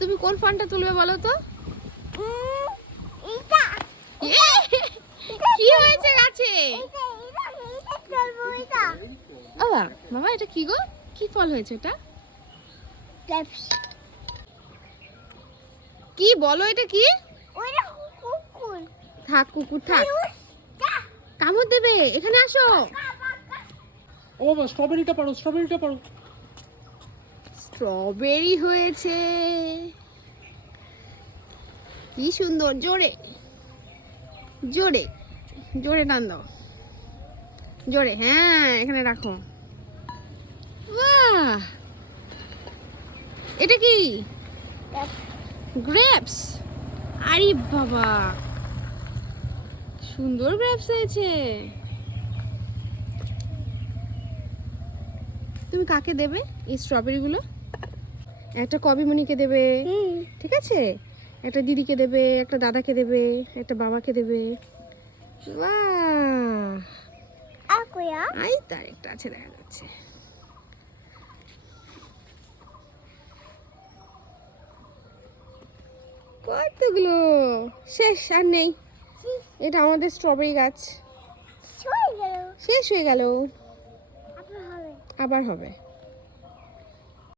তুমি কোন ফলটা তুলবে বলো তো? এটা কি হয়েছে গাছে? বাবা এটা কি গো? কি ফল হয়েছে এটা? কি বলো এটা কি? থাক কুকুর থাক, কামড় দেবে। এখানে আসো। ও বাবা, স্ট্রবেরিটা পারো, স্ট্রবেরিটা পারো। স্ট্রবেরি হয়েছে, কি সুন্দর। জোরে জোরে জোরে টান দাও, জোরে। হ্যাঁ এখানে রাখো। বাহ, এটা কি? গ্রেপস। আরে বাবা, সুন্দর গ্রেপস হয়েছে। তুমি কাকে দেবে এই স্ট্রবেরি গুলো? একটা কবিমণিকে দেবে, ঠিক আছে, একটা দিদিকে দেবে, একটা দাদাকে দেবে, একটা বাবাকে দেবে। বাহ, আই তার একটা আছে দেখা যাচ্ছে। কতগুলো, শেষ আর নেই। এটা আমাদের স্ট্রবেরি গাছ, শেষ হয়ে গেল, আবার হবে।